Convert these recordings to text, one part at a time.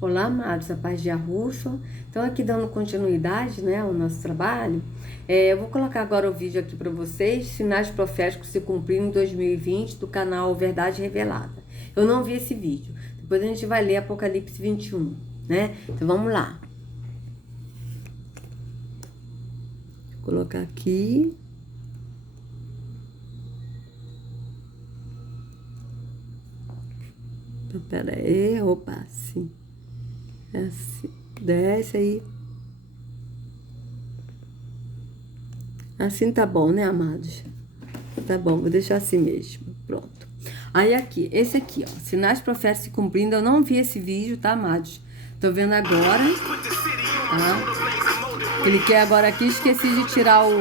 Olá, amados, a paz de Arruxo. Então, aqui dando continuidade, né, ao nosso trabalho, eu vou colocar agora o vídeo aqui para vocês, sinais proféticos se cumprindo em 2020, do canal Verdade Revelada. Eu não vi esse vídeo. Depois a gente vai ler Apocalipse 21, né? Então, vamos lá. Vou colocar aqui. Então, pera aí, opa, assim. Assim, desce aí. Assim tá bom, né, amados? Tá bom, vou deixar assim mesmo. Pronto. Aí aqui, esse aqui, ó. Sinais proféticos se cumprindo. Eu não vi esse vídeo, tá, amados? Tô vendo agora. Tá? Cliquei agora aqui, esqueci de tirar o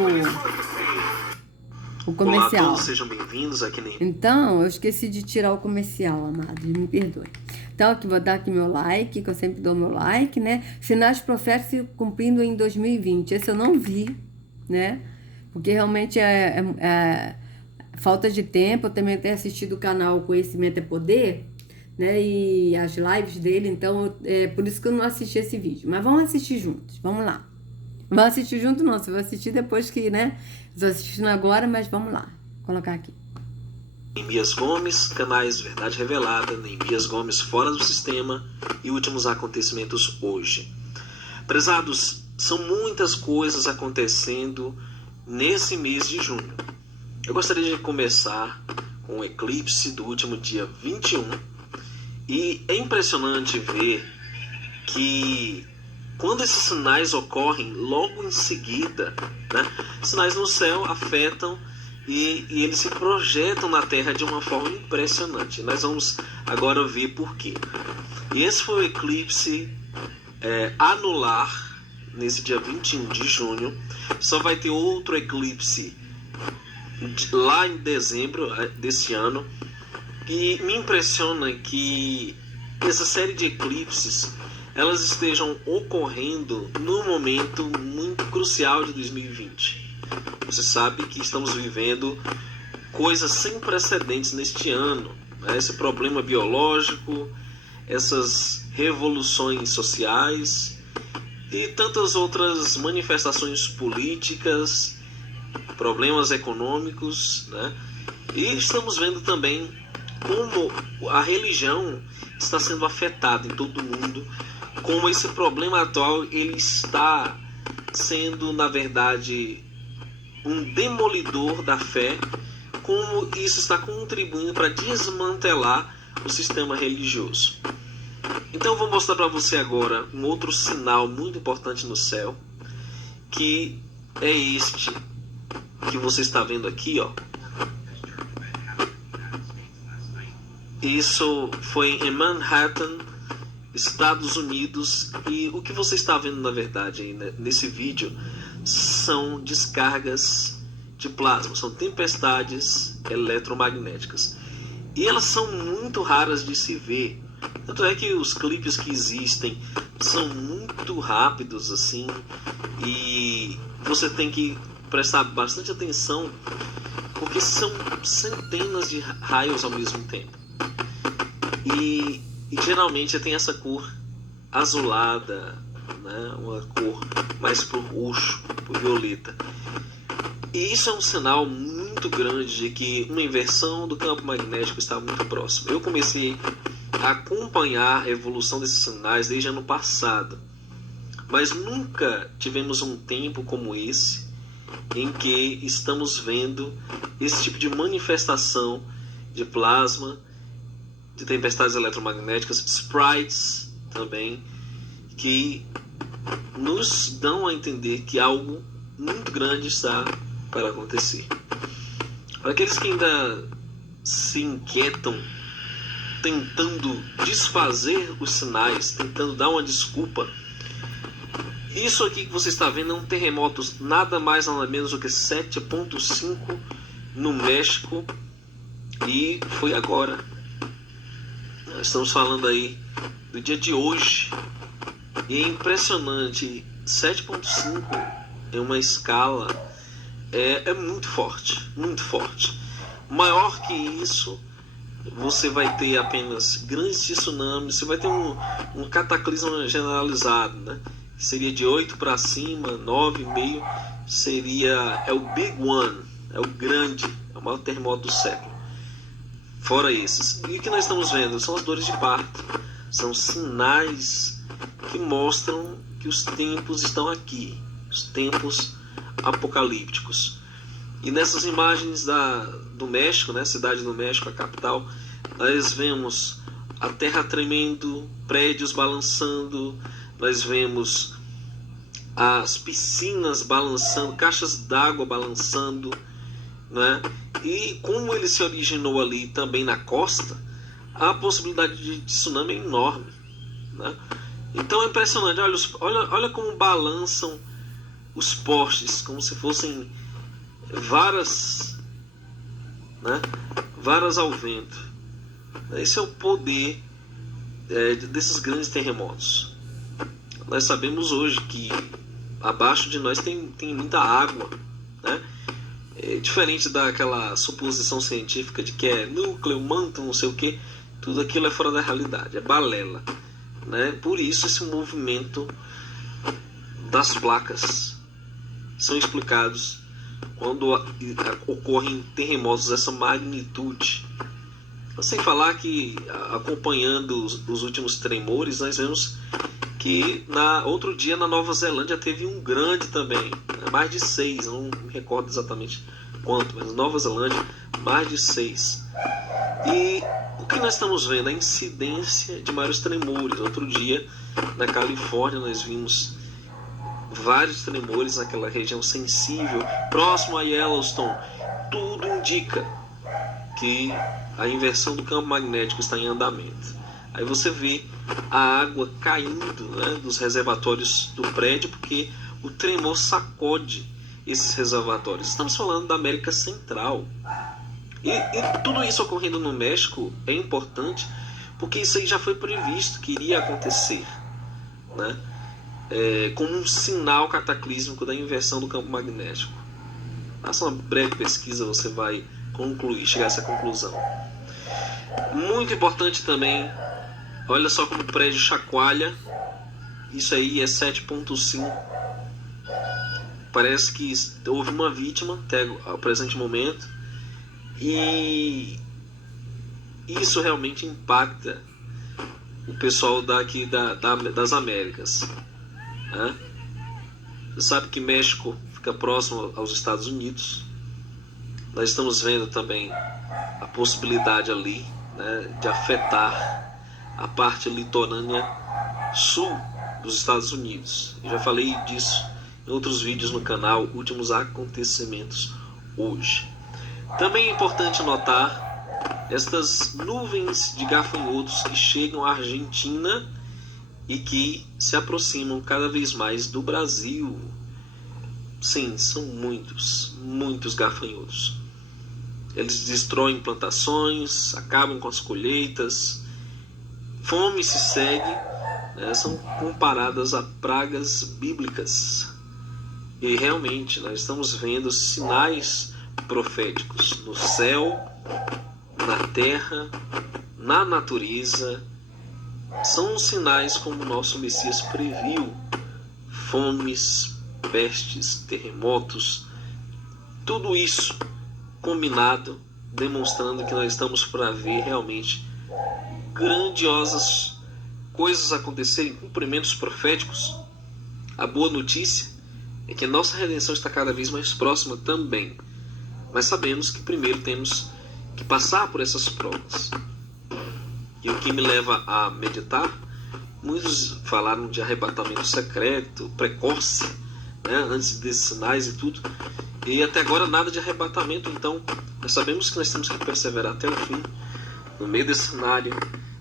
comercial. Olá a todos, sejam bem-vindos aqui nem. Então, eu esqueci de tirar o comercial, amados. Me perdoe. Então, aqui vou dar aqui meu like, que eu sempre dou meu like, né? Sinais proféticos se cumprindo em 2020. Esse eu não vi, né? Porque realmente é falta de tempo. Eu também tenho assistido o canal Conhecimento é Poder, né? E as lives dele, então é por isso que eu não assisti esse vídeo. Mas vamos assistir juntos, vamos lá. Não vamos assistir junto não, você vai assistir depois que, né? Estou assistindo agora, mas vamos lá. Vou colocar aqui. Neemias Gomes, canais Verdade Revelada, Neemias Gomes Fora do Sistema e Últimos Acontecimentos Hoje. Prezados, são muitas coisas acontecendo nesse mês de junho. Eu gostaria de começar com o eclipse do último dia 21 e é impressionante ver que quando esses sinais ocorrem logo em seguida, né, sinais no céu afetam e eles se projetam na Terra de uma forma impressionante. Nós vamos agora ver por quê. E esse foi o eclipse anular, nesse dia 21 de junho. Só vai ter outro eclipse lá em dezembro desse ano. E me impressiona que essa série de eclipses elas estejam ocorrendo num momento muito crucial de 2020. Você sabe que estamos vivendo coisas sem precedentes neste ano, né? Esse problema biológico, essas revoluções sociais e tantas outras manifestações políticas, problemas econômicos, né? E estamos vendo também como a religião está sendo afetada em todo o mundo, como esse problema atual ele está sendo, na verdade, um demolidor da fé, como isso está contribuindo para desmantelar o sistema religioso. Então eu vou mostrar para você agora um outro sinal muito importante no céu, que é este que você está vendo aqui, ó. Isso foi em Manhattan, Estados Unidos, e o que você está vendo na verdade aí, né, nesse vídeo são descargas de plasma, são tempestades eletromagnéticas e elas são muito raras de se ver. Tanto é que os clipes que existem são muito rápidos assim, e você tem que prestar bastante atenção porque são centenas de raios ao mesmo tempo. E geralmente tem essa cor azulada, né? Uma cor mais pro roxo, pro violeta. E isso é um sinal muito grande de que uma inversão do campo magnético está muito próximo. Eu comecei a acompanhar a evolução desses sinais desde ano passado, mas nunca tivemos um tempo como esse em que estamos vendo esse tipo de manifestação de plasma, de tempestades eletromagnéticas, sprites também, que nos dão a entender que algo muito grande está para acontecer. Para aqueles que ainda se inquietam, tentando desfazer os sinais, tentando dar uma desculpa, isso aqui que você está vendo é um terremoto nada mais nada menos do que 7.5 no México, e foi agora. Nós estamos falando aí do dia de hoje. E é impressionante. 7.5 em uma escala é muito forte. Muito forte. Maior que isso você vai ter apenas grandes tsunamis, você vai ter um cataclisma generalizado, né? Seria de 8 para cima, 9,5 é o Big One, é o grande, é o maior terremoto do século. Fora esses. E o que nós estamos vendo são as dores de parto. São sinais que mostram que os tempos estão aqui, os tempos apocalípticos. E nessas imagens do México, né, cidade do México, a capital, nós vemos a terra tremendo, prédios balançando, nós vemos as piscinas balançando, caixas d'água balançando, né? E como ele se originou ali também na costa, a possibilidade de tsunami é enorme, né? Então é impressionante, olha como balançam os postes, como se fossem varas, né? Varas ao vento. Esse é o poder desses grandes terremotos. Nós sabemos hoje que abaixo de nós tem muita água, né? Diferente daquela suposição científica de que é núcleo, manto, não sei o que, tudo aquilo é fora da realidade, é balela, né? Por isso esse movimento das placas são explicados quando ocorrem terremotos dessa magnitude. Sem falar que, acompanhando os últimos tremores, nós vemos que outro dia na Nova Zelândia teve um grande também, mais de 6, não me recordo exatamente quanto, mas Nova Zelândia, mais de 6. E o que nós estamos vendo? A incidência de vários tremores. Outro dia, na Califórnia, nós vimos vários tremores naquela região sensível, próximo a Yellowstone. Tudo indica que a inversão do campo magnético está em andamento. Aí você vê a água caindo, né, dos reservatórios do prédio, porque o tremor sacode esses reservatórios. Estamos falando da América Central. E tudo isso ocorrendo no México é importante, porque isso aí já foi previsto que iria acontecer, né? Como um sinal cataclísmico da inversão do campo magnético. Faça uma breve pesquisa, você vai chegar a essa conclusão. Muito importante também, olha só como o prédio chacoalha. Isso aí é 7,5. Parece que houve uma vítima até o presente momento. E isso realmente impacta o pessoal daqui das Américas, né? Você sabe que México fica próximo aos Estados Unidos. Nós estamos vendo também a possibilidade ali, né, de afetar a parte litorânea sul dos Estados Unidos. Eu já falei disso em outros vídeos no canal, últimos acontecimentos hoje. Também é importante notar estas nuvens de gafanhotos que chegam à Argentina e que se aproximam cada vez mais do Brasil. Sim, são muitos gafanhotos. Eles destroem plantações, acabam com as colheitas. Fome se segue, né? São comparadas a pragas bíblicas. E realmente nós estamos vendo sinais proféticos no céu, na terra, na natureza. São sinais como o nosso Messias previu: fomes, pestes, terremotos, tudo isso combinado, demonstrando que nós estamos para ver realmente grandiosas coisas acontecerem, cumprimentos proféticos. A boa notícia é que a nossa redenção está cada vez mais próxima também, mas sabemos que primeiro temos que passar por essas provas. E o que me leva a meditar, muitos falaram de arrebatamento secreto, precoce, né, antes desses sinais e tudo, e até agora nada de arrebatamento. Então nós sabemos que nós temos que perseverar até o fim, no meio desse cenário,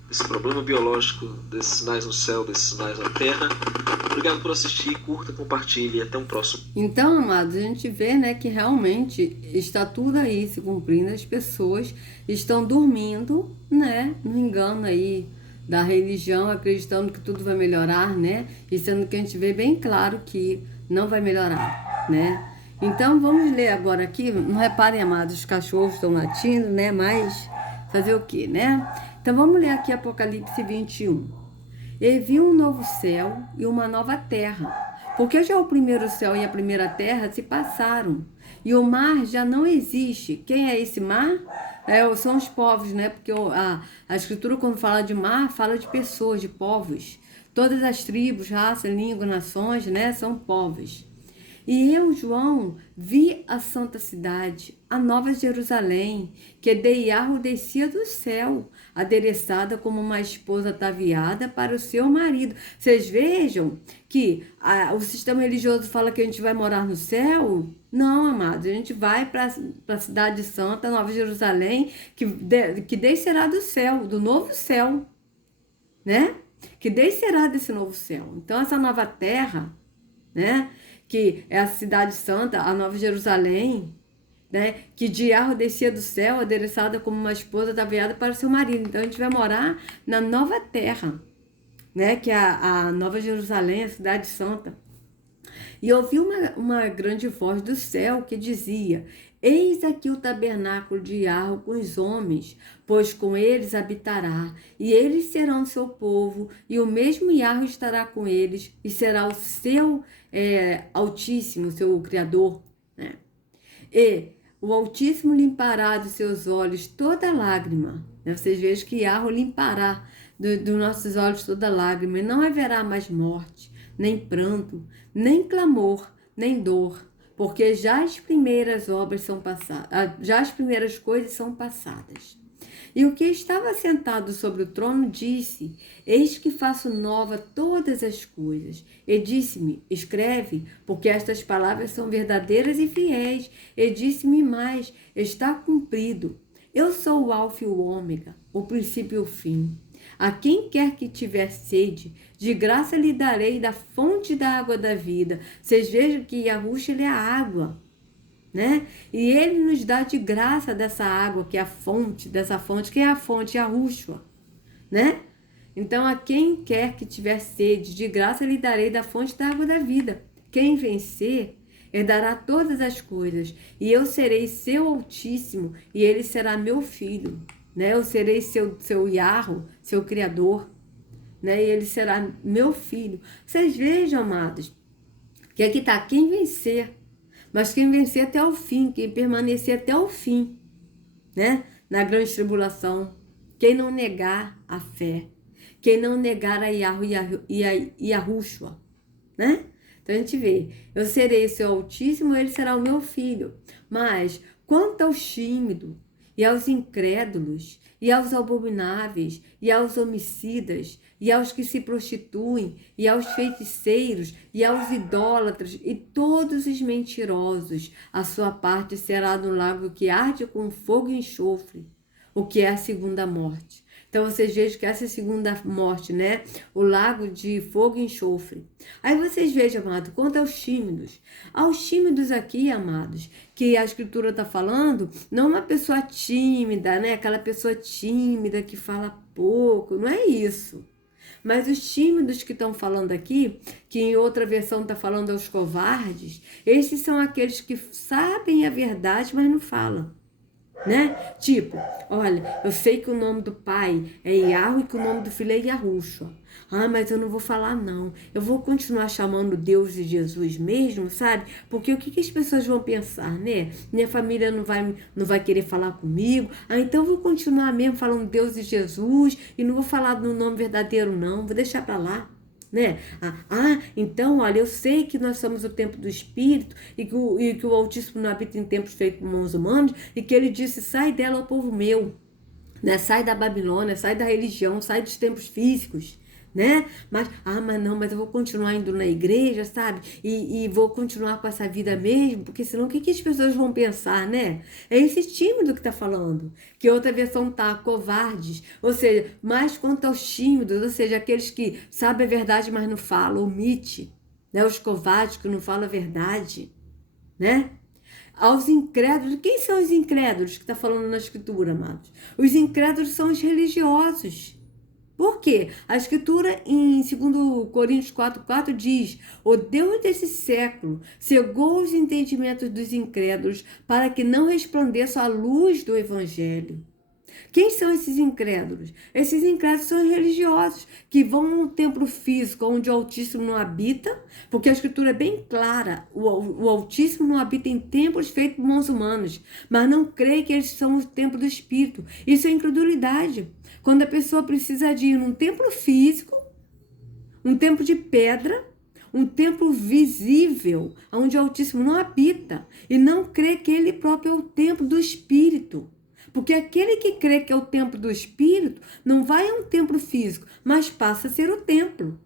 desse problema biológico, desses sinais no céu, desses sinais na terra. Obrigado por assistir, curta, compartilhe e até um próximo. Então, amados, a gente vê, né, que realmente está tudo aí se cumprindo. As pessoas estão dormindo, né, no engano aí da religião, acreditando que tudo vai melhorar, né, e sendo que a gente vê bem claro que não vai melhorar, né. Então vamos ler agora aqui. Não reparem, amados, os cachorros estão latindo, né, mas fazer o quê, né? Então vamos ler aqui Apocalipse 21. E viu um novo céu e uma nova terra, porque já o primeiro céu e a primeira terra se passaram, e o mar já não existe. Quem é esse mar? São os povos, né? Porque a Escritura, quando fala de mar, fala de pessoas, de povos. Todas as tribos, raças, línguas, nações, né? São povos. E eu, João, vi a santa cidade, a nova Jerusalém, que de Iarro descia do céu, adereçada como uma esposa ataviada para o seu marido. Vocês vejam que o sistema religioso fala que a gente vai morar no céu? Não, amados, a gente vai para a cidade santa, Nova Jerusalém, que descerá do céu, do novo céu, né? Que descerá desse novo céu. Então, essa nova terra, né? Que é a cidade santa, a Nova Jerusalém, né? Que de Iarro descia do céu, adereçada como uma esposa ataviada para o seu marido. Então, a gente vai morar na nova terra, né? Que é a Nova Jerusalém, a cidade santa. E ouvi uma grande voz do céu que dizia: eis aqui o tabernáculo de Iarro com os homens, pois com eles habitará, e eles serão seu povo, e o mesmo Iarro estará com eles, e será o seu Altíssimo, seu Criador, né? E o Altíssimo limpará dos seus olhos toda lágrima, né? Vocês vejam que Iarro limpará dos nossos olhos toda lágrima, e não haverá mais morte, nem pranto, nem clamor, nem dor, porque já as primeiras obras são passadas, já as primeiras coisas são passadas. E o que estava sentado sobre o trono disse: eis que faço nova todas as coisas. E disse-me: escreve, porque estas palavras são verdadeiras e fiéis. E disse-me mais: está cumprido. Eu sou o Alfa e o Ômega, o princípio e o fim. A quem quer que tiver sede, de graça lhe darei da fonte da água da vida. Vocês vejam que Yahushua, ele é a água, né? E ele nos dá de graça dessa água, que é a fonte, dessa fonte, que é a fonte Yahushua, né? Então, a quem quer que tiver sede, de graça lhe darei da fonte da água da vida. Quem vencer, herdará todas as coisas, e eu serei seu Altíssimo, e ele será meu filho, né? Eu serei seu Iarro, seu Criador, né? E ele será meu filho. Vocês vejam, amados, que aqui está quem vencer, mas quem vencer até o fim, quem permanecer até o fim, né? Na grande tribulação, quem não negar a fé, quem não negar a Iarro e a Yahushua, né? Então a gente vê, eu serei seu Altíssimo, ele será o meu filho. Mas quanto aos tímidos, e aos incrédulos, e aos abomináveis, e aos homicidas, e aos que se prostituem, e aos feiticeiros, e aos idólatras, e todos os mentirosos, a sua parte será no lago que arde com fogo e enxofre, o que é a segunda morte. Então, vocês vejam que essa é a segunda morte, né? O lago de fogo e enxofre. Aí vocês vejam, amado, quanto aos tímidos. Aos tímidos aqui, amados, que a Escritura está falando, não uma pessoa tímida, né? Aquela pessoa tímida que fala pouco, não é isso. Mas os tímidos que estão falando aqui, que em outra versão está falando aos covardes, esses são aqueles que sabem a verdade, mas não falam. Né? Tipo, olha, eu sei que o nome do pai é Iarro e que o nome do filho é Yahushua. Ah, mas eu não vou falar não. Eu vou continuar chamando Deus de Jesus mesmo, sabe? Porque o que as pessoas vão pensar, né? Minha família não vai querer falar comigo. Ah, então eu vou continuar mesmo falando Deus de Jesus e não vou falar no nome verdadeiro não. Vou deixar pra lá. Né? Então, olha, eu sei que nós somos o templo do Espírito e que o Altíssimo não habita em templos feitos por mãos humanas e que ele disse, sai dela, ó povo meu, né? Sai da Babilônia, sai da religião, sai dos templos físicos, né? Mas eu vou continuar indo na igreja, sabe? E vou continuar com essa vida mesmo, porque senão o que as pessoas vão pensar, né? É esse tímido que tá falando, que outra versão tá, covardes, ou seja, mais quanto aos tímidos, ou seja, aqueles que sabem a verdade, mas não falam, omite, né? Os covardes que não falam a verdade, né? Aos incrédulos, quem são os incrédulos que tá falando na Escritura, amados? Os incrédulos são os religiosos. Por quê? A Escritura em 2 Coríntios 4,4 diz: o Deus desse século cegou os entendimentos dos incrédulos para que não resplandeça a luz do Evangelho. Quem são esses incrédulos? Esses incrédulos são religiosos, que vão num templo físico onde o Altíssimo não habita, porque a Escritura é bem clara, o Altíssimo não habita em templos feitos por mãos humanas, mas não crê que eles são o templo do Espírito. Isso é incredulidade. Quando a pessoa precisa de ir num templo físico, um templo de pedra, um templo visível, onde o Altíssimo não habita, e não crê que ele próprio é o templo do Espírito. Porque aquele que crê que é o templo do Espírito não vai a um templo físico, mas passa a ser o templo.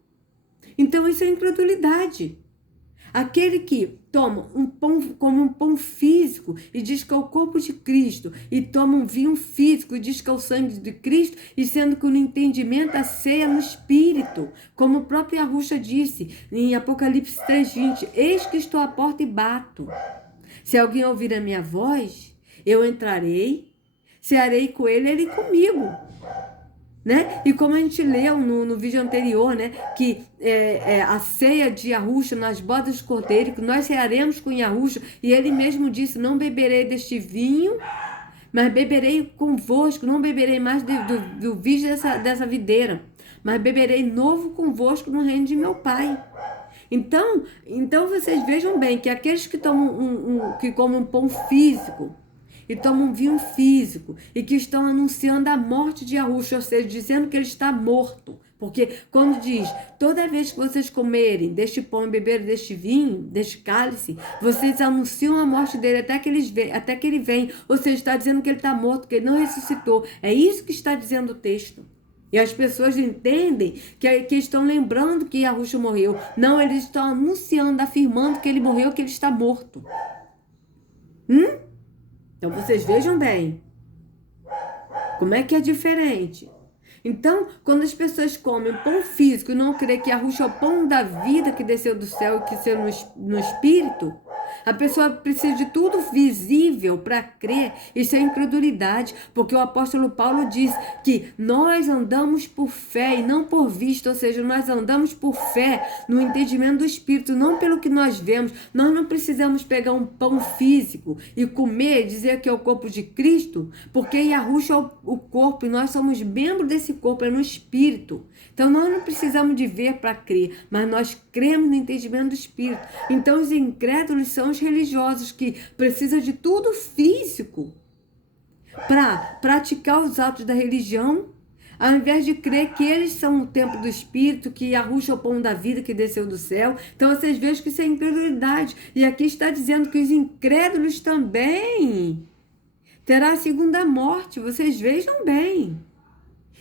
Então isso é incredulidade. Aquele que toma um pão como um pão físico e diz que é o corpo de Cristo, e toma um vinho físico e diz que é o sangue de Cristo, e sendo que no entendimento a ceia no Espírito, como o próprio Yahusha disse em Apocalipse 3:20, eis que estou à porta e bato. Se alguém ouvir a minha voz, eu entrarei, cearei com ele, ele comigo. Né? E como a gente leu no vídeo anterior, né? Que a ceia de Yahusha nas bodas do cordeiro, que nós cearemos com Yahusha, e ele mesmo disse, não beberei deste vinho, mas beberei convosco, não beberei mais do vinho dessa videira, mas beberei novo convosco no reino de meu Pai. Então vocês vejam bem que aqueles que tomam que comem um pão físico, e tomam um vinho físico, e que estão anunciando a morte de Yahusha, ou seja, dizendo que ele está morto. Porque quando diz, toda vez que vocês comerem deste pão e beberem deste vinho, deste cálice, vocês anunciam a morte dele até que ele vem. Ou seja, está dizendo que ele está morto, que ele não ressuscitou. É isso que está dizendo o texto. E as pessoas entendem que estão lembrando que Yahusha morreu. Não, eles estão anunciando, afirmando que ele morreu, que ele está morto. Então, vocês vejam bem como é que é diferente. Então, quando as pessoas comem pão físico e não creem que Yahusha é o pão da vida que desceu do céu e que desceu no Espírito, a pessoa precisa de tudo visível para crer. Isso é incredulidade, porque o apóstolo Paulo diz que nós andamos por fé e não por vista, ou seja, nós andamos por fé no entendimento do Espírito, não pelo que nós vemos. Nós não precisamos pegar um pão físico e comer e dizer que é o corpo de Cristo, porque Yahusha é o corpo e nós somos membros desse corpo, é no Espírito. Então nós não precisamos de ver para crer, mas nós cremos no entendimento do Espírito. Então os incrédulos são os religiosos que precisam de tudo físico para praticar os atos da religião, ao invés de crer que eles são o templo do Espírito, que Yahusha é o pão da vida que desceu do céu. Então vocês vejam que isso é incredulidade. E aqui está dizendo que os incrédulos também terá a segunda morte. Vocês vejam bem.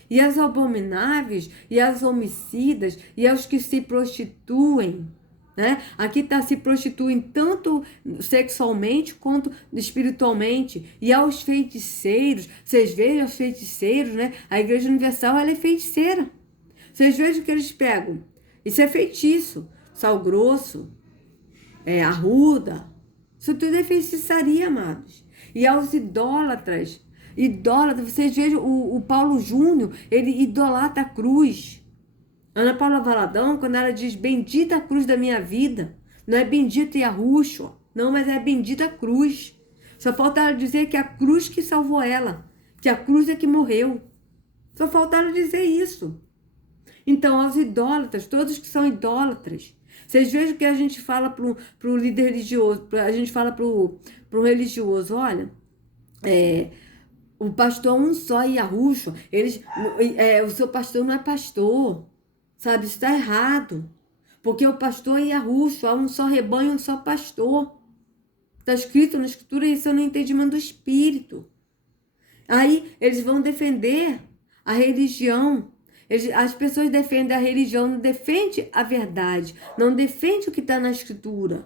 E as abomináveis, e as homicidas, e aos que se prostituem, né? Aqui está, se prostituem tanto sexualmente quanto espiritualmente. E aos feiticeiros, vocês vejam os feiticeiros, né? A Igreja Universal, ela é feiticeira. Vocês vejam que eles pegam. Isso é feitiço, sal grosso, arruda. Isso tudo é feitiçaria, amados. E aos idólatras, vocês vejam o Paulo Júnior, ele idolatra a cruz. Ana Paula Valadão, quando ela diz bendita a cruz da minha vida, não é bendita Yahusha, não, mas é bendita a cruz. Só falta ela dizer que é a cruz que salvou ela, que a cruz é que morreu. Só falta ela dizer isso. Então, aos idólatras, todos que são idólatras, vocês vejam que a gente fala para o líder religioso, a gente fala para o religioso, olha, o pastor é um só, Yahusha, o seu pastor não é pastor, sabe? Isso está errado, porque o pastor é Yahusha, há um só rebanho, um só pastor. Está escrito na Escritura, isso é no entendimento do Espírito. Aí eles vão defender a religião. As pessoas defendem a religião, não defendem a verdade, não defendem o que está na Escritura.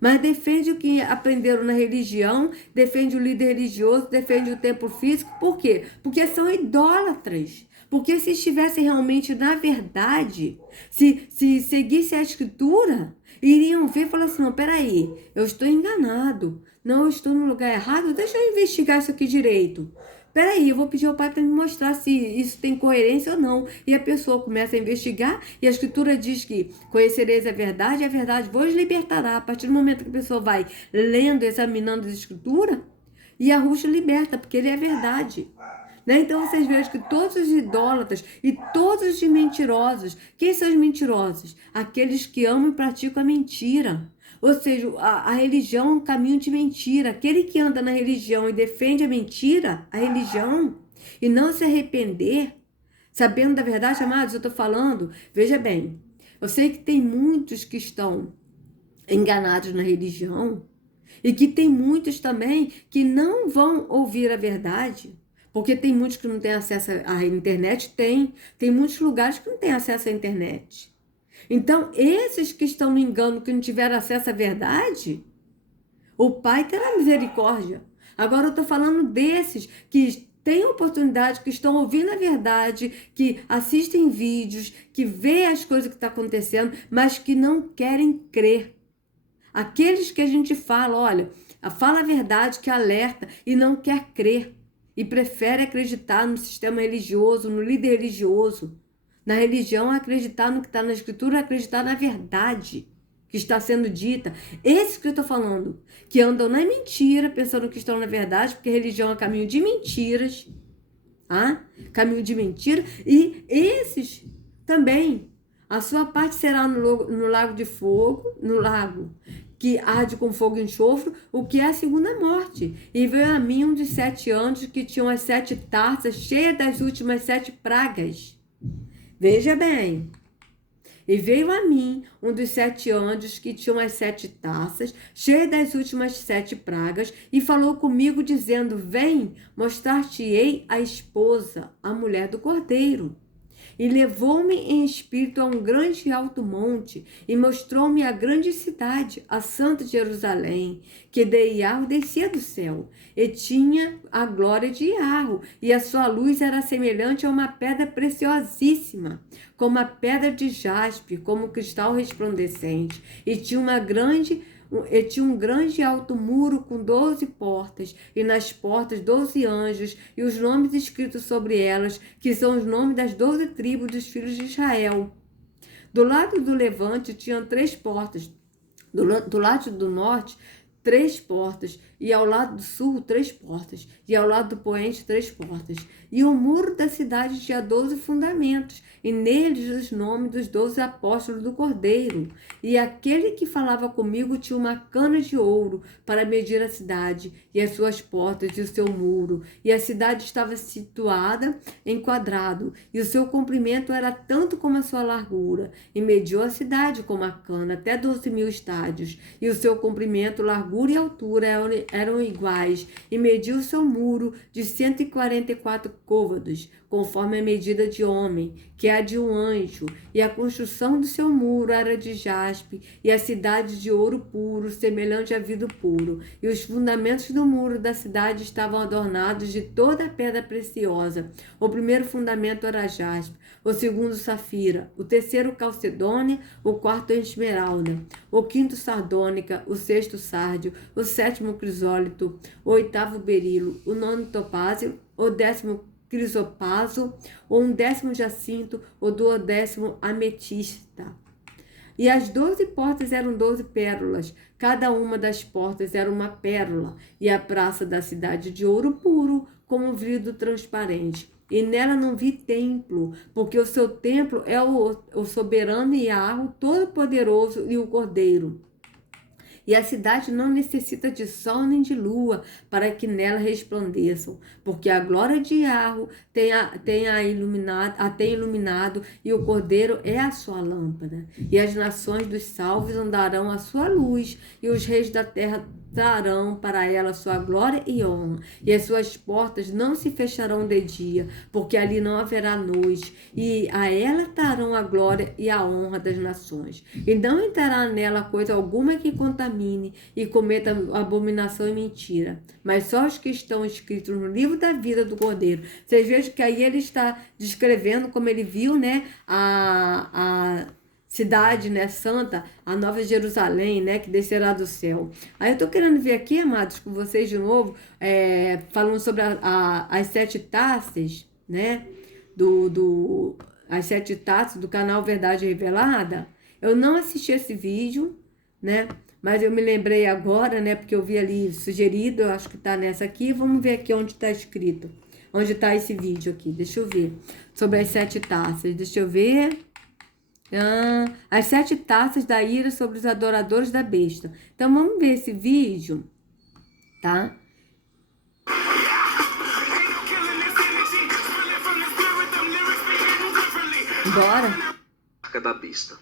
Mas defende o que aprenderam na religião, defende o líder religioso, defende o templo físico. Por quê? Porque são idólatras. Porque se estivessem realmente na verdade, se seguissem a Escritura, iriam ver e falar assim, não, peraí, eu estou enganado. Não, eu estou no lugar errado, deixa eu investigar isso aqui direito. Peraí, eu vou pedir ao Pai para me mostrar se isso tem coerência ou não. E a pessoa começa a investigar e a Escritura diz que conhecereis a verdade vos libertará. A partir do momento que a pessoa vai lendo, examinando a Escritura, Yahusha liberta, porque ele é a verdade. Né? Então vocês vejam que todos os idólatras e todos os mentirosos, quem são os mentirosos? Aqueles que amam e praticam a mentira. Ou seja, a religião é um caminho de mentira. Aquele que anda na religião e defende a mentira, a religião, e não se arrepender, sabendo da verdade, amados, eu estou falando, veja bem, eu sei que tem muitos que estão enganados na religião e que tem muitos também que não vão ouvir a verdade, porque tem muitos que não têm acesso à internet, tem muitos lugares que não têm acesso à internet. Então, esses que estão no engano, que não tiveram acesso à verdade, o Pai terá misericórdia. Agora eu estou falando desses que têm oportunidade, que estão ouvindo a verdade, que assistem vídeos, que veem as coisas que estão acontecendo, mas que não querem crer. Aqueles que a gente fala, olha, fala a verdade, que alerta e não quer crer. E prefere acreditar no sistema religioso, no líder religioso. Na religião, acreditar no que está na Escritura, acreditar na verdade que está sendo dita. Esses que eu estou falando, que andam na mentira, pensando que estão na verdade, porque a religião é caminho de mentiras, caminho de mentira, e esses também, a sua parte será no lago de fogo, no lago que arde com fogo e enxofre, o que é a segunda morte. E veio a mim um dos 7 anjos que tinham as 7 taças cheias das últimas 7 pragas. Veja bem, e veio a mim um dos 7 anjos que tinham as 7 taças, cheias das últimas 7 pragas, e falou comigo, dizendo: vem, mostrar-te-ei a esposa, a mulher do Cordeiro. E levou-me em espírito a um grande e alto monte, e mostrou-me a grande cidade, a santa Jerusalém, que de Iarro descia do céu, e tinha a glória de Iarro, e a sua luz era semelhante a uma pedra preciosíssima, como a pedra de jaspe, como cristal resplandecente, e tinha um grande e alto muro com 12 portas, e nas portas 12 anjos, e os nomes escritos sobre elas, que são os nomes das 12 tribos dos filhos de Israel. Do lado do levante tinham 3 portas, do lado do norte 3 portas, e ao lado do sul 3 portas, e ao lado do poente 3 portas. E o muro da cidade tinha 12 fundamentos, e neles os nomes dos 12 apóstolos do Cordeiro. E aquele que falava comigo tinha uma cana de ouro para medir a cidade, e as suas portas, e o seu muro. E a cidade estava situada em quadrado, e o seu comprimento era tanto como a sua largura. E mediu a cidade como a cana, até 12.000 estádios, e o seu comprimento, largura e altura eram iguais, e mediu o seu muro de 144 côvados, conforme a medida de homem, que é a de um anjo, e a construção do seu muro era de jaspe, e a cidade de ouro puro, semelhante a vidro puro, e os fundamentos do muro da cidade estavam adornados de toda a pedra preciosa. O primeiro fundamento era jaspe, o segundo safira, o terceiro calcedônia, o quarto esmeralda, o quinto sardônica, o sexto sárdio, o sétimo crisólito, o oitavo berilo, o nono topázio, o 10º crisopaso, o 11º jacinto, o 12º ametista. E as 12 portas eram 12 pérolas, cada uma das portas era uma pérola, e a praça da cidade de ouro puro, como vidro transparente. E nela não vi templo, porque o seu templo é o soberano Iarro, todo-poderoso, e o Cordeiro. E a cidade não necessita de sol nem de lua para que nela resplandeçam, porque a glória de Iarro tem iluminado, e o Cordeiro é a sua lâmpada. E as nações dos salvos andarão à sua luz, e os reis da terra trarão para ela sua glória e honra, e as suas portas não se fecharão de dia, porque ali não haverá noite, e a ela trarão a glória e a honra das nações. E não entrará nela coisa alguma que contamine e cometa abominação e mentira, mas só os que estão escritos no livro da vida do Cordeiro. Vocês vejam que aí ele está descrevendo como ele viu, né, a cidade, né, santa, a Nova Jerusalém, né, que descerá do céu. Aí eu tô querendo ver aqui, amados, com vocês de novo, falando sobre as 7 taças, né, as 7 taças do canal Verdade Revelada. Eu não assisti esse vídeo, né, mas eu me lembrei agora, né, porque eu vi ali sugerido, eu acho que tá nessa aqui. Vamos ver aqui onde está escrito. onde está esse vídeo aqui. Deixa eu ver. Sobre as 7 taças. Deixa eu ver. As 7 taças da ira sobre os adoradores da besta. Então, vamos ver esse vídeo, tá? Bora? Marca da besta.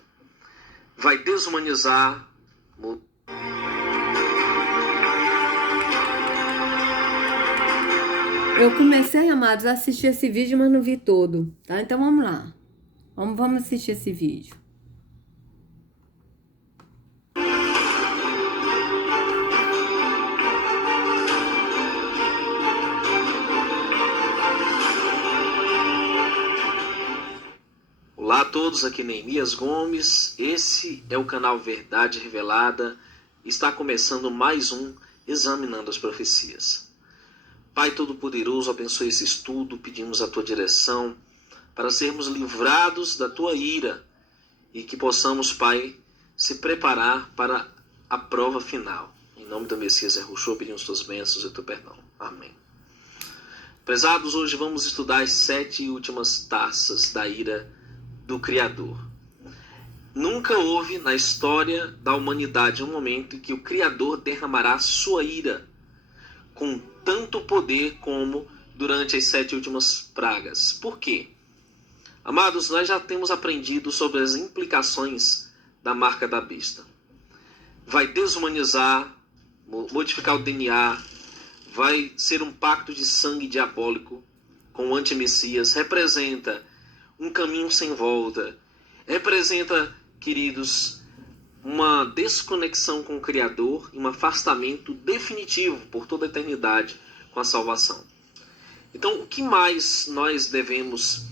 Vai desumanizar. Eu comecei, amados, a assistir esse vídeo, mas não vi todo, tá? Então, vamos lá. Vamos assistir esse vídeo. Olá a todos, aqui Neemias Gomes, esse é o canal Verdade Revelada, está começando mais um Examinando as Profecias. Pai Todo-Poderoso, abençoe esse estudo, pedimos a Tua direção para sermos livrados da Tua ira e que possamos, Pai, se preparar para a prova final. Em nome do Messias Yahushua, pedimos Tuas bênçãos e Teu perdão. Amém. Prezados, hoje vamos estudar as 7 últimas taças da ira do Criador. Nunca houve na história da humanidade um momento em que o Criador derramará sua ira com tanto poder como durante as 7 últimas pragas. Por quê? Amados, nós já temos aprendido sobre as implicações da marca da besta. Vai desumanizar, modificar o DNA, vai ser um pacto de sangue diabólico com o antimessias, representa um caminho sem volta, representa, queridos, uma desconexão com o Criador e um afastamento definitivo por toda a eternidade com a salvação. Então, o que mais nós devemos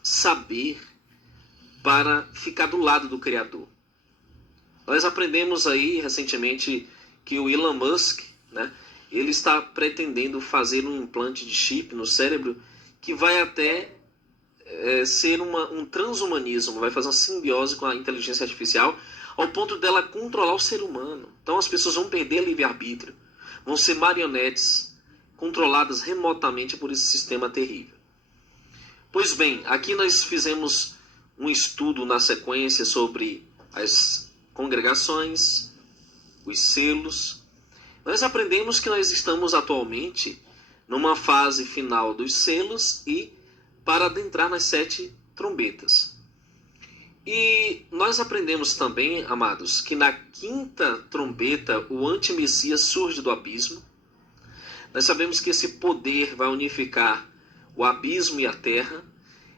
saber para ficar do lado do Criador? Nós aprendemos aí recentemente que o Elon Musk, né, ele está pretendendo fazer um implante de chip no cérebro que vai até ser um transhumanismo, vai fazer uma simbiose com a inteligência artificial ao ponto dela controlar o ser humano. Então as pessoas vão perder livre-arbítrio, vão ser marionetes controladas remotamente por esse sistema terrível. Pois bem, aqui nós fizemos um estudo na sequência sobre as congregações, os selos. Nós aprendemos que nós estamos atualmente numa fase final dos selos e para adentrar nas 7 trombetas. E nós aprendemos também, amados, que na 5ª trombeta o antimessias surge do abismo. Nós sabemos que esse poder vai unificar o abismo e a terra.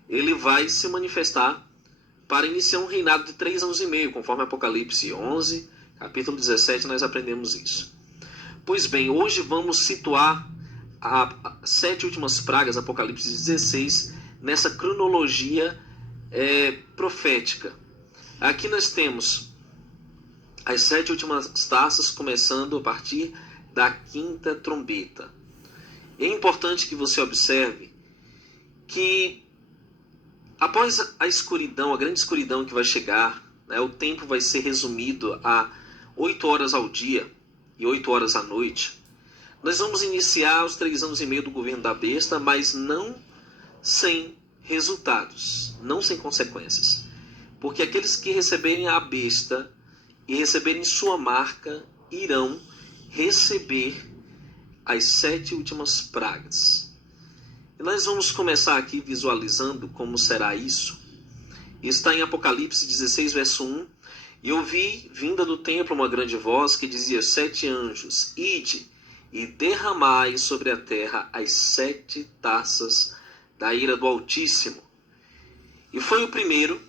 Ele vai se manifestar para iniciar um reinado de 3 anos e meio, conforme Apocalipse 11, capítulo 17, nós aprendemos isso. Pois bem, hoje vamos situar as 7 últimas pragas, Apocalipse 16, nessa cronologia profética. Aqui nós temos as 7 últimas taças, começando a partir da 5ª trombeta. É importante que você observe que após a escuridão, a grande escuridão que vai chegar, né, o tempo vai ser resumido a 8 horas ao dia e 8 horas à noite. Nós vamos iniciar os 3 anos e meio do governo da besta, mas não sem resultados, não sem consequências. Porque aqueles que receberem a besta e receberem sua marca irão receber as 7 últimas pragas. E nós vamos começar aqui visualizando como será isso. Está em Apocalipse 16, verso 1. E ouvi, vinda do templo, uma grande voz que dizia: 7 anjos, ide e derramai sobre a terra as 7 taças da ira do Altíssimo. E foi o primeiro,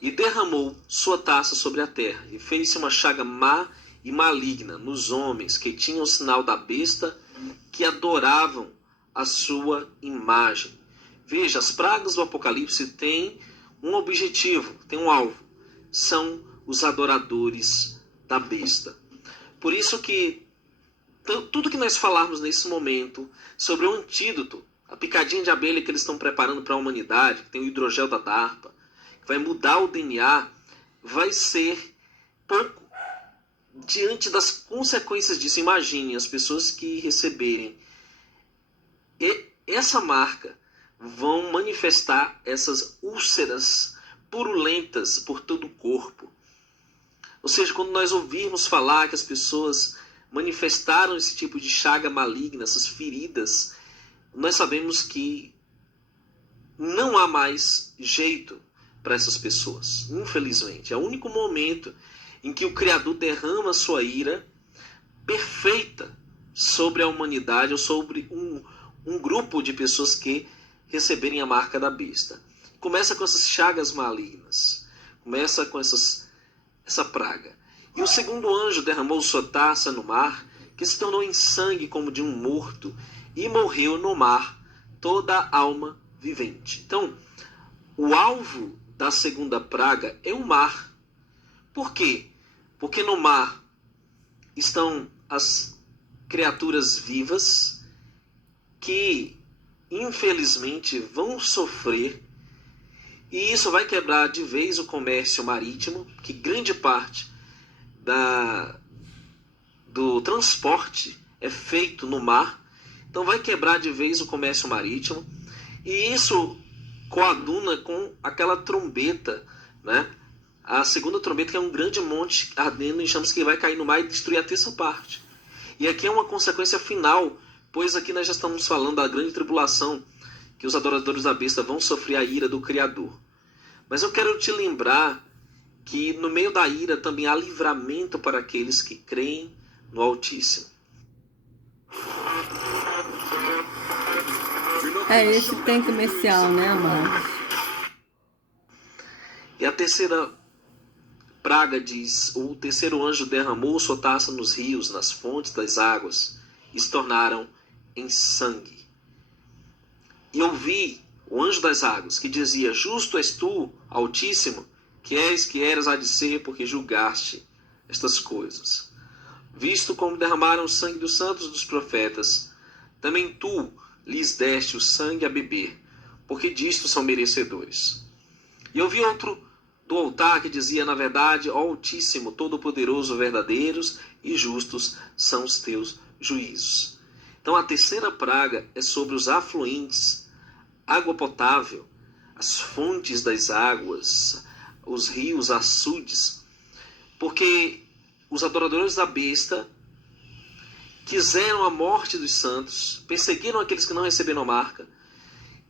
e derramou sua taça sobre a terra, e fez-se uma chaga má e maligna nos homens que tinham o sinal da besta, que adoravam a sua imagem. Veja, as pragas do Apocalipse têm um objetivo, têm um alvo. São os adoradores da besta. Por isso que tudo que nós falarmos nesse momento sobre o antídoto, a picadinha de abelha que eles estão preparando para a humanidade, que tem o hidrogel da DARPA, que vai mudar o DNA, vai ser pouco diante das consequências disso. Imagine as pessoas que receberem essa marca vão manifestar essas úlceras purulentas por todo o corpo. Ou seja, quando nós ouvirmos falar que as pessoas manifestaram esse tipo de chaga maligna, essas feridas, nós sabemos que não há mais jeito para essas pessoas, infelizmente. É o único momento em que o Criador derrama sua ira perfeita sobre a humanidade ou sobre um grupo de pessoas que receberem a marca da besta. Começa com essas chagas malignas, começa com essa praga. E o segundo anjo derramou sua taça no mar, que se tornou em sangue como de um morto, e morreu no mar toda a alma vivente. Então, o alvo da segunda praga é o mar. Por quê? Porque no mar estão as criaturas vivas que, infelizmente, vão sofrer, e isso vai quebrar de vez o comércio marítimo, que grande parte do transporte é feito no mar. Então vai quebrar de vez o comércio marítimo, e isso coaduna com aquela trombeta, né? A segunda trombeta, que é um grande monte ardendo em chamas que vai cair no mar e destruir a terça parte. E aqui é uma consequência final, pois aqui nós já estamos falando da grande tribulação, que os adoradores da besta vão sofrer a ira do Criador. Mas eu quero te lembrar que no meio da ira também há livramento para aqueles que creem no Altíssimo. Esse tem comercial, né, amados? E a terceira praga diz: o terceiro anjo derramou sua taça nos rios, nas fontes das águas, e se tornaram em sangue. E ouvi o anjo das águas, que dizia: justo és tu, Altíssimo, que eras há de ser, porque julgaste estas coisas. Visto como derramaram o sangue dos santos e dos profetas, também tu lhes deste o sangue a beber, porque disto são merecedores. E ouvi outro do altar que dizia: na verdade, ó Altíssimo, Todo-Poderoso, verdadeiros e justos são os teus juízos. Então a terceira praga é sobre os afluentes, água potável, as fontes das águas, os rios, açudes, porque os adoradores da besta quiseram a morte dos santos, perseguiram aqueles que não receberam a marca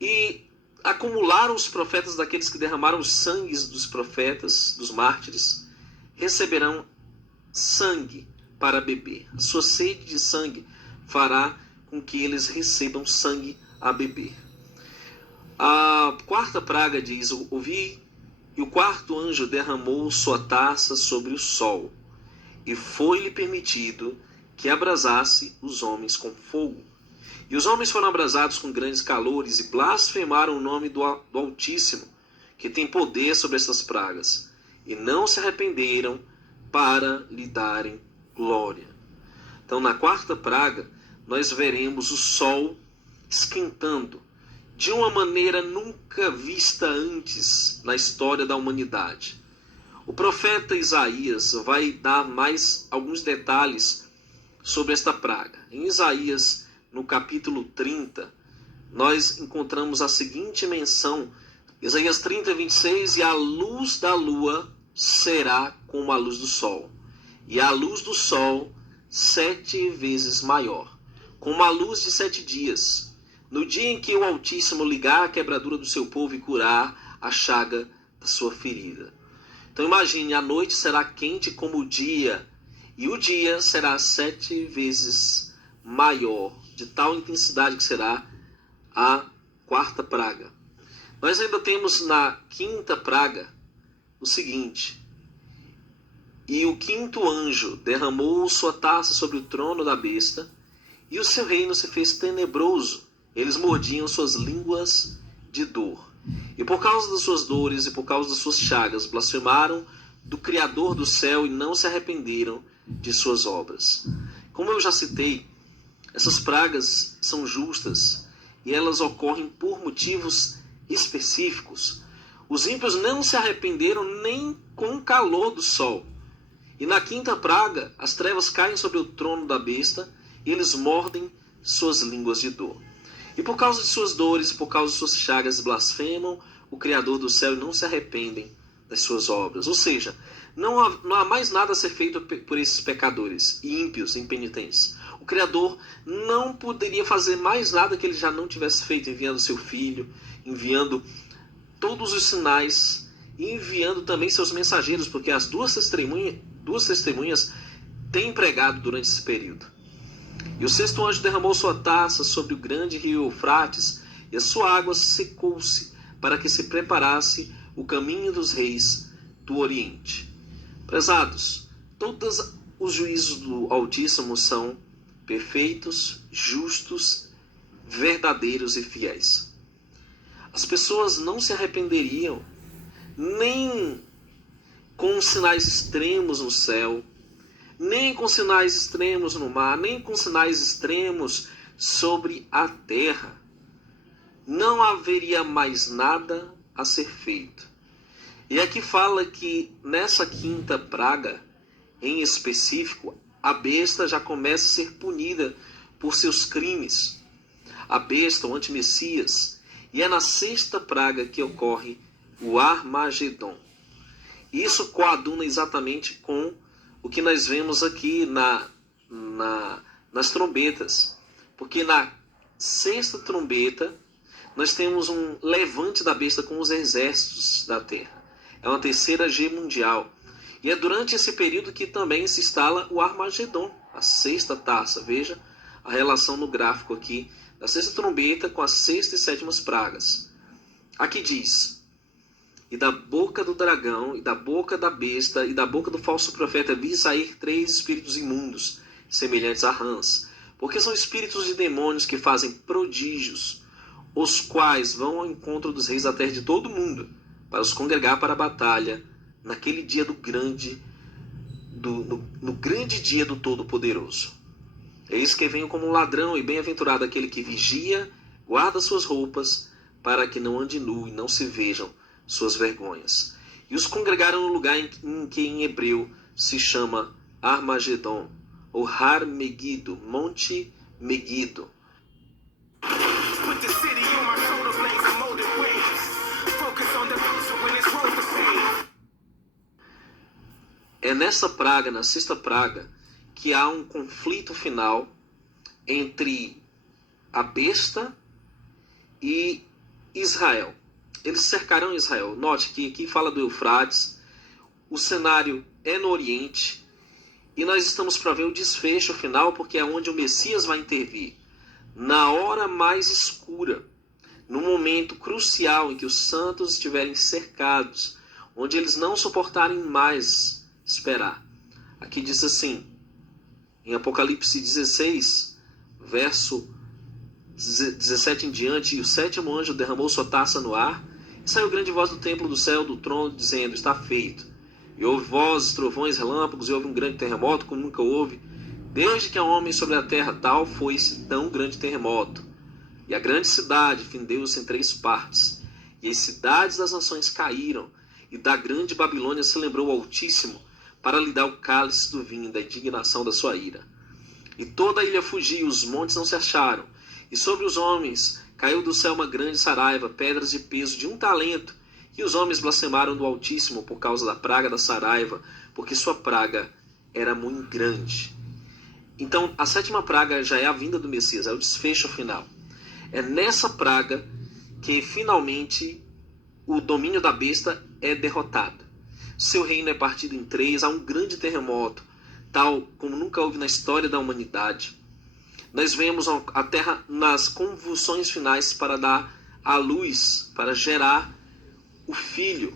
e acumularam os profetas daqueles que derramaram os sangues dos profetas, dos mártires, receberão sangue para beber. A sua sede de sangue fará com que eles recebam sangue a beber. A quarta praga diz: ouvi, e o quarto anjo derramou sua taça sobre o sol, e foi-lhe permitido que abrasasse os homens com fogo. E os homens foram abrasados com grandes calores, e blasfemaram o nome do Altíssimo, que tem poder sobre essas pragas, e não se arrependeram para lhe darem glória. Então, na quarta praga, nós veremos o sol esquentando de uma maneira nunca vista antes na história da humanidade. O profeta Isaías vai dar mais alguns detalhes sobre esta praga. Em Isaías, no capítulo 30, nós encontramos a seguinte menção. Isaías 30, 26, e a luz da lua será como a luz do sol, e a luz do sol 7 vezes maior, como a luz de 7 dias, no dia em que o Altíssimo ligar a quebradura do seu povo e curar a chaga da sua ferida. Então imagine, a noite será quente como o dia, e o dia será 7 vezes maior, de tal intensidade que será a quarta praga. Nós ainda temos na quinta praga o seguinte: e o quinto anjo derramou sua taça sobre o trono da besta, e o seu reino se fez tenebroso. Eles mordiam suas línguas de dor. E por causa das suas dores e por causa das suas chagas, blasfemaram do Criador do céu e não se arrependeram de suas obras. Como eu já citei, essas pragas são justas e elas ocorrem por motivos específicos. Os ímpios não se arrependeram nem com o calor do sol. E na quinta praga, as trevas caem sobre o trono da besta e eles mordem suas línguas de dor. E por causa de suas dores, por causa de suas chagas, blasfemam o Criador do céu e não se arrependem das suas obras. Ou seja, não há mais nada a ser feito por esses pecadores e ímpios, impenitentes. O Criador não poderia fazer mais nada que ele já não tivesse feito, enviando seu Filho, enviando todos os sinais e enviando também seus mensageiros, porque as duas testemunhas têm pregado durante esse período. E o sexto anjo derramou sua taça sobre o grande rio Eufrates, e a sua água secou-se, para que se preparasse o caminho dos reis do Oriente. Prezados, todos os juízos do Altíssimo são perfeitos, justos, verdadeiros e fiéis. As pessoas não se arrependeriam nem com sinais extremos no céu, nem com sinais extremos no mar, nem com sinais extremos sobre a terra. Não haveria mais nada a ser feito. E aqui fala que nessa quinta praga, em específico, a besta já começa a ser punida por seus crimes. A besta, o antimessias. E é na sexta praga que ocorre o Armagedon. Isso coaduna exatamente com o que nós vemos aqui nas trombetas. Porque na sexta trombeta, nós temos um levante da besta com os exércitos da terra. É uma terceira G mundial. E é durante esse período que também se instala o Armagedon, a sexta taça. Veja a relação no gráfico aqui da sexta trombeta com as sexta e sétimas pragas. Aqui diz: e da boca do dragão, e da boca da besta, e da boca do falso profeta vi sair 3 espíritos imundos, semelhantes a rãs, porque são espíritos de demônios que fazem prodígios, os quais vão ao encontro dos reis da terra de todo o mundo, para os congregar para a batalha, naquele dia no grande dia do Todo-Poderoso. Eis que venho como um ladrão, e bem-aventurado aquele que vigia, guarda suas roupas, para que não ande nu e não se vejam suas vergonhas. E os congregaram no lugar em que em hebreu se chama Armagedon, ou Har Megido, Monte Megido. É nessa praga, na sexta praga, que há um conflito final entre a besta e Israel. Eles cercarão Israel. Note que aqui fala do Eufrates, o cenário é no Oriente, e nós estamos para ver o desfecho final, porque é onde o Messias vai intervir. Na hora mais escura, no momento crucial em que os santos estiverem cercados, onde eles não suportarem mais esperar. Aqui diz assim, em Apocalipse 16, verso 17 em diante: e o sétimo anjo derramou sua taça no ar, e saiu grande voz do templo do céu, do trono, dizendo: está feito. E houve vozes, trovões, relâmpagos, e houve um grande terremoto, como nunca houve, desde que há homem sobre a terra. Tal foi esse tão grande terremoto. E a grande cidade fendeu-se em 3 partes, e as cidades das nações caíram, e da grande Babilônia se lembrou o Altíssimo, para lhe dar o cálice do vinho da indignação da sua ira. E toda a ilha fugiu, os montes não se acharam, e sobre os homens caiu do céu uma grande saraiva, pedras de peso de 1 talento, e os homens blasfemaram do Altíssimo por causa da praga da saraiva, porque sua praga era muito grande. Então, a sétima praga já é a vinda do Messias, é o desfecho final. É nessa praga que finalmente o domínio da besta é derrotado. Seu reino é partido em 3, há um grande terremoto, tal como nunca houve na história da humanidade. Nós vemos a terra nas convulsões finais para dar à luz, para gerar o Filho,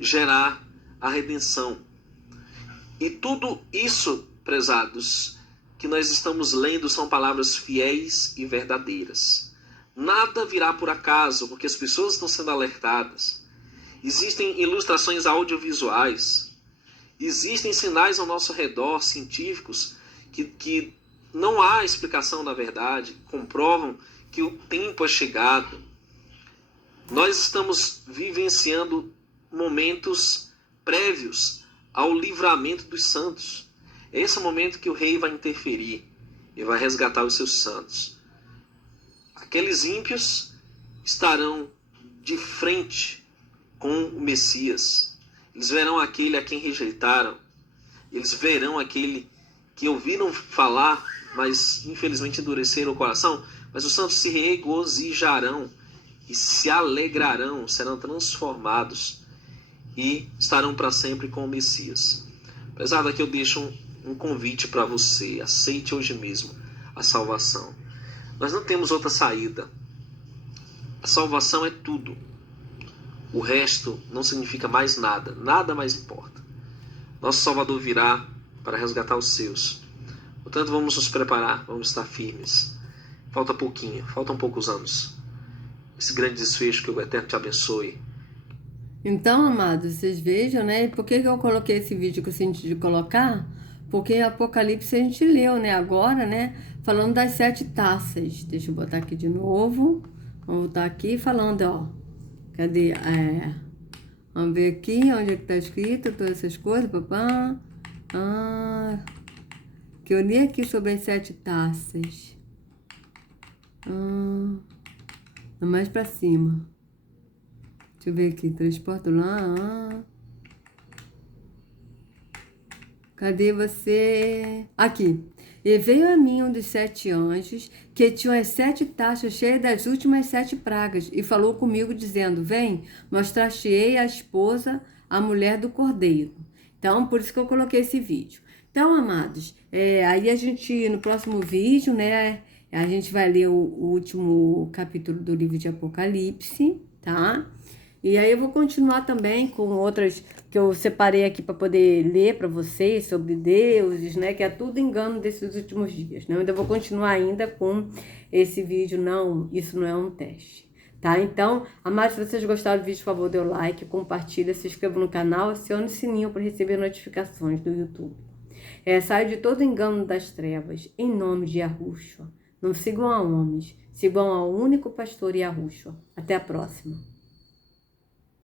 gerar a redenção. E tudo isso, prezados, que nós estamos lendo são palavras fiéis e verdadeiras. Nada virá por acaso, porque as pessoas estão sendo alertadas. Existem ilustrações audiovisuais, existem sinais ao nosso redor, científicos, que não há explicação na verdade, comprovam que o tempo é chegado. Nós estamos vivenciando momentos prévios ao livramento dos santos. É esse momento que o rei vai interferir e vai resgatar os seus santos. Aqueles ímpios estarão de frente com o Messias. Eles verão aquele a quem rejeitaram. Eles verão aquele que ouviram falar, mas infelizmente endureceram o coração. Mas os santos se regozijarão e se alegrarão, serão transformados e estarão para sempre com o Messias. Apesar daqui eu deixo um convite para você. Aceite hoje mesmo a salvação. Nós não temos outra saída. A salvação é tudo. O resto não significa mais nada. Nada mais importa. Nosso Salvador virá para resgatar os seus. Portanto, vamos nos preparar. Vamos estar firmes. Falta pouquinho. Faltam poucos anos. Esse grande desfecho, que o Eterno te abençoe. Então, amados, vocês vejam, né? Por que eu coloquei esse vídeo que eu senti de colocar? Porque em Apocalipse a gente leu, né? Agora, né? Falando das 7 taças. Deixa eu botar aqui de novo. Vamos voltar aqui falando, ó. Cadê? Vamos ver aqui onde é que tá escrito todas essas coisas, papá. Que eu li aqui sobre as 7 taças. Mais pra cima. Deixa eu ver aqui. Transporto lá. Cadê você? Aqui. E veio a mim um dos 7 anjos, que tinha as 7 taças cheias das últimas 7 pragas, e falou comigo, dizendo: vem, mostrar-te-ei a esposa, a mulher do cordeiro. Então, por isso que eu coloquei esse vídeo. Então, amados, aí a gente, no próximo vídeo, né, a gente vai ler o último capítulo do livro de Apocalipse, tá? E aí eu vou continuar também com outras que eu separei aqui para poder ler para vocês sobre deuses, né? Que é tudo engano desses últimos dias, né? Eu ainda vou continuar ainda com esse vídeo, não, isso não é um teste, tá? Então, amados, se vocês gostaram do vídeo, por favor, dê o like, compartilha, se inscreva no canal, acione o sininho para receber notificações do YouTube. Saia de todo engano das trevas, em nome de Yahushua. Não sigam a homens, sigam ao único pastor Yahushua. Até a próxima.